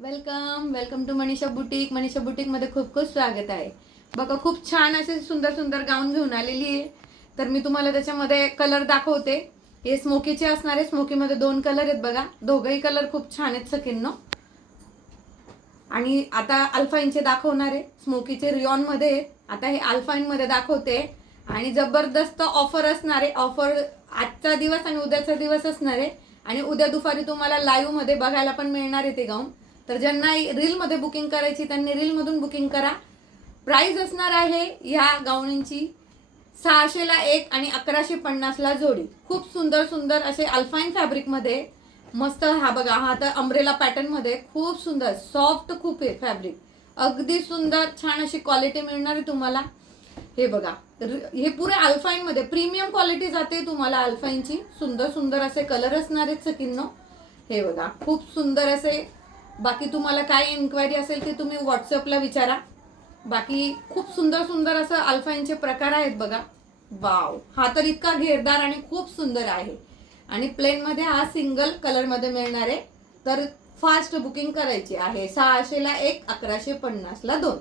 Welcome welcome to Manisha boutique. Manisha boutique मध्ये खूप खूप स्वागत आहे. बघा खूप छान असे सुंदर सुंदर गाऊन घेऊन आलेली आहे. तर मी तुम्हाला त्याच्यामध्ये कलर दाखवते. हे स्मोकीचे असणार आहे. स्मोकीमध्ये 2 कलर आहेत बघा. दोघंही कलर खूप छान आहेत सखींनो. आणि आता अल्फाईनचे दाखवणार आहे. स्मोकीचे रिऑन मध्ये, आता हे अल्फाईन मध्ये दाखवते. आणि जबरदस्त ऑफर असणार आहे. ऑफर आजचा दिवस आणि उद्याचा दिवस असणार आहे. आणि उद्या दुपारी तुम्हाला लाईव्ह मध्ये बघायला पण मिळणार आहे ते गाऊन. तर ज्यांना रील मध्ये बुकिंग करायची त्यांनी रील मधून बुकिंग करा. प्राइस असणार आहे ह्या गाऊनची 600 ला एक आणि 1150 ला जोडी. खूप सुंदर सुंदर असे अल्फाईन फॅब्रिक मध्ये मस्त. हा बघा, हा तर अम्ब्रेला पॅटर्न मध्ये खूप सुंदर सॉफ्ट खूप आहे फॅब्रिक. अगदी सुंदर छान अशी क्वालिटी मिळणार आहे तुम्हाला. हे बघा, हे पुरे अल्फाईन मध्ये प्रीमियम क्वालिटी जाते तुम्हाला अल्फाईनची. सुंदर सुंदर असे कलर असणार आहेत सकिन्नो. हे बघा खूप सुंदर असे. बाकी तुम्हाला काय इन्क्वायरी असेल ते तुम्ही व्हॉट्सअपला विचारा. बाकी खूप सुंदर सुंदर असं अल्फाईनचे प्रकार आहेत बघा. वाव, हा तर इतका घेरदार आणि खूप सुंदर आहे. आणि प्लेन मध्ये हा सिंगल कलर मध्ये मिळणार आहे. तर फास्ट बुकिंग करायची आहे. 600 ला एक, 1150 ला 2.